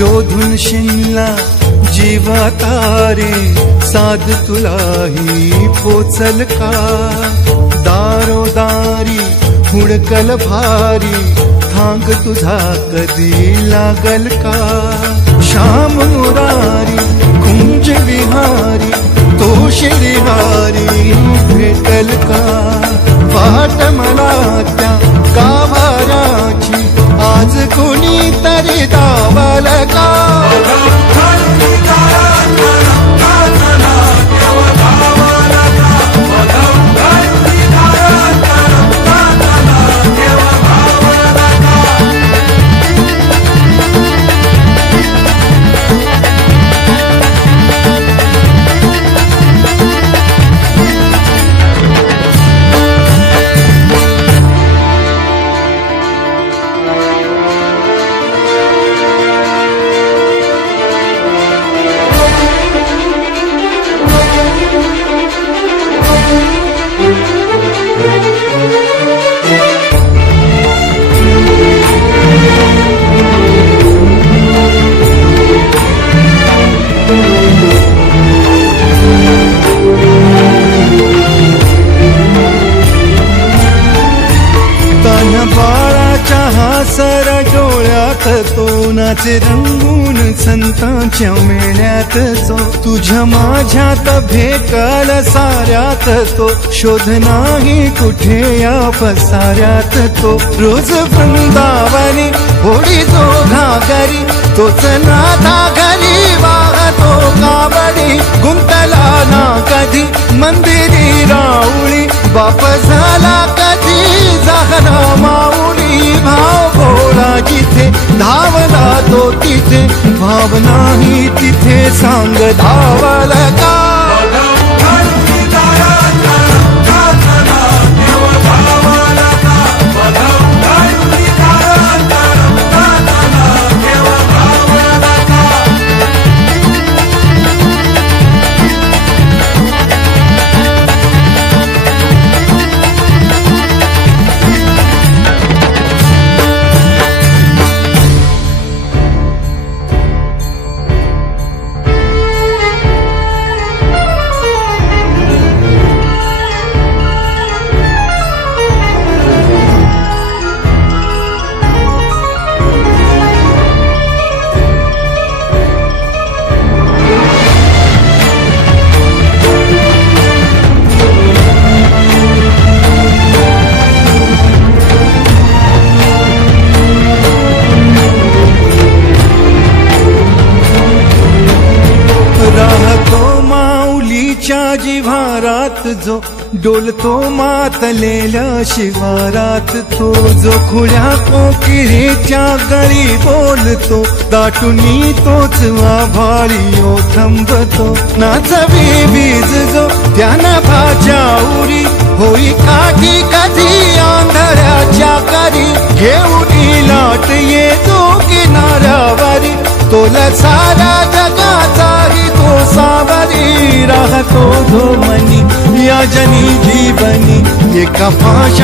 शोधून शिनला जीवा तारे साध तुलाही पोचल का दारोदारी हुडकल भारी थांग तुझा कधी लागल का श्याम मुरारी कुंज विहारी तो श्रीहारी भेटल का वाट मला त्या गाभाऱ्याची आज कोणी तरी दावल का हासर डोळ्यात तो नाचे रंगून संतांच्या मेळ्यात जो तुझ्या माझ्यात भेटल साऱ्यात तो शोध नाही कुठे या पसाऱ्यात तो रोज वृंदावनी होडी जो घागरी तोच नाथा घरी वाहतो कावडी गुंतला ना कधी मंदिरी राऊळी बाप झाला कधी झाला माऊली भाव भोळा जिथे धावला तो तिथे भाव नाही तिथे सांग धावल का जिव्हारात जो डोलतो मातलेल्या शिवारात तो जो खुल्या कोकिळेच्या गळी बोलतो दाटुनी तोच आभाळी ओ थांबतो नाचवी बीज जो त्यानं भाच्या उरी होई काठी कधी आंधळ्याच्या करी घेऊन लाट येतो किनाऱ्यावरी तोला सारा जगाचाही तो सावरी राहतो धो मनी या जनी जीवनी एका